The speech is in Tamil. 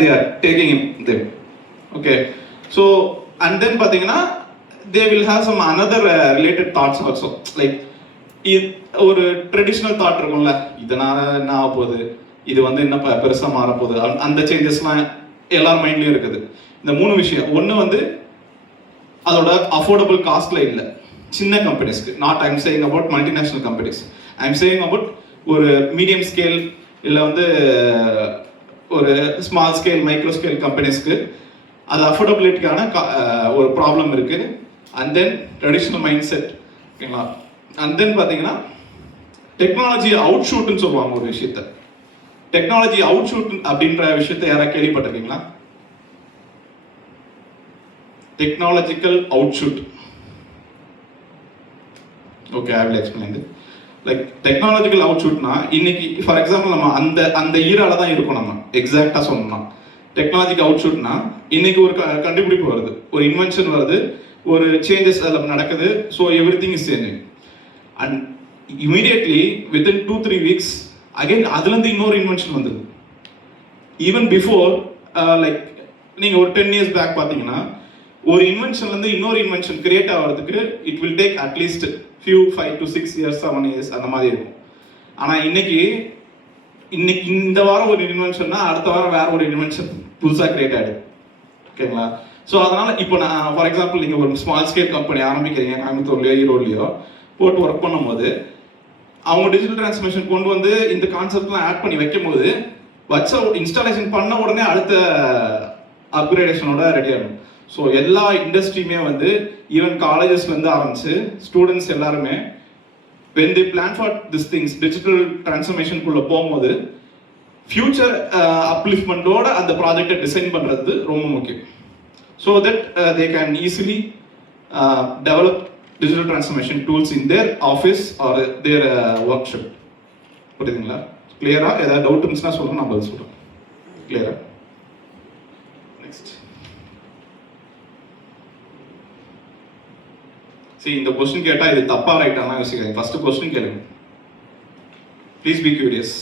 they are taking them. Okay, so and then பாத்தீங்கன்னா they will have some another related thoughts also, like ஒரு ட்ரெடிஷ்னல் தாட் இருக்கும்ல, இதனால என்ன ஆக போகுது, இது வந்து என்ன பெருசா மாற போகுது, அந்த சேஞ்சஸ்லாம் எல்லார் மைண்ட்லயும் இருக்குது. இந்த மூணு விஷயம், ஒன்று வந்து அதோட அஃபோர்டபுள் காஸ்ட்ல இல்லை சின்ன கம்பெனிஸ்க்கு. Not I'm saying about multinational companies, I'm saying about ஒரு மீடியம் ஸ்கேல் இல்லை வந்து ஒரு ஸ்மால் ஸ்கேல் மைக்ரோ ஸ்கேல் கம்பெனிஸ்க்கு அது அஃபோர்டபிலிட்டிக்கான ஒரு ப்ராப்ளம் இருக்கு. And then traditional mindset, ஓகேங்களா. அண்ட் தென் பார்த்தீங்கன்னா டெக்னாலஜி அவுட் ஷூட்னு சொல்லுவாங்க ஒரு விஷயத்த. டெக்னாலஜி அவுட் ஷூட் அப்படின்ற விஷயத்த யாராவது கேள்விப்பட்டிருக்கீங்களா? Technological out shoot. Okay, I will explain it. Like technological out ஷூட்னா, இன்னைக்கு ஃபார் எக்ஸாம்பிள் நம்ம அந்த ஈரால தான் இருக்கும். நம்ம எக்ஸாக்டா சொல்லணும்னா டெக்னாலஜிக்கல் அவுட் ஷூட்னா, இன்னைக்கு ஒரு கண்டுபிடிப்பு வருது, ஒரு இன்வென்ஷன் வருது, ஒரு சேஞ்சஸ் அதில் நடக்குது. So every thing is changing. And immediately within 2-3 weeks again அதுலேருந்து இன்னொரு இன்வென்ஷன் வந்தது. ஈவன் பிஃபோர் லைக் நீங்கள் ஒரு 10 years பேக் பார்த்தீங்கன்னா, ஒரு இன்வென்ஷன்லேருந்து இன்னொரு இன்வென்ஷன் கிரியேட் ஆகிறதுக்கு it will take at least 5 to 6 years 7 years அந்த மாதிரி இருக்கும். ஆனால் இன்னைக்கு இந்த வாரம் ஒரு இன்வென்ஷன்னா அடுத்த வாரம் வேற ஒரு இன்வென்ஷன் புதுசாக கிரியேட் ஆகிடுது. ஓகேங்களா. ஸோ அதனால இப்போ நான் ஃபார் எக்ஸாம்பிள் நீங்கள் ஒரு ஸ்மால் ஸ்கேல் கம்பெனி ஆரம்பிக்கிறீங்க, கோயம்புத்தூர்லையோ ஈரோட்லையோ போட்டு ஒர்க் பண்ணும்போது, அவங்க டிஜிட்டல் டிரான்ஸ்ஃபர்மேஷன் கொண்டு வந்து இந்த கான்செப்ட்லாம் ஆட் பண்ணி வைக்கும் போது வச்ச இன்ஸ்டாலேஷன் பண்ண உடனே அடுத்த அப்கிரேடேஷனோட ரெடி ஆகும். ஸோ எல்லா இண்டஸ்ட்ரியுமே வந்து ஈவன் காலேஜஸ்லேருந்து ஆரம்பிச்சு ஸ்டூடெண்ட்ஸ் எல்லாருமே when they plan for these things digital transformation குள்ள போகும்போது ஃபியூச்சர் அப்லிஃப்ட்மெண்டோட அந்த ப்ராஜெக்டை டிசைன் பண்ணுறது ரொம்ப முக்கியம். So that they can easily develop digital transformation tools in their office or their workshop. புரியுதுங்களா? கிளியரா? ஏதாவது டவுட் இருந்துச்சுன்னா சொல்லுங்க, நான் பதில் சொல்றேன். கிளியரா? நெக்ஸ்ட். சரி, இந்த கொஸ்டின் கேட்டா இது தப்பா ரைட்டாலாம் யோசிக்காதீங்க. ஃபர்ஸ்ட் கொஸ்டின் கேளுங்க. Please be curious.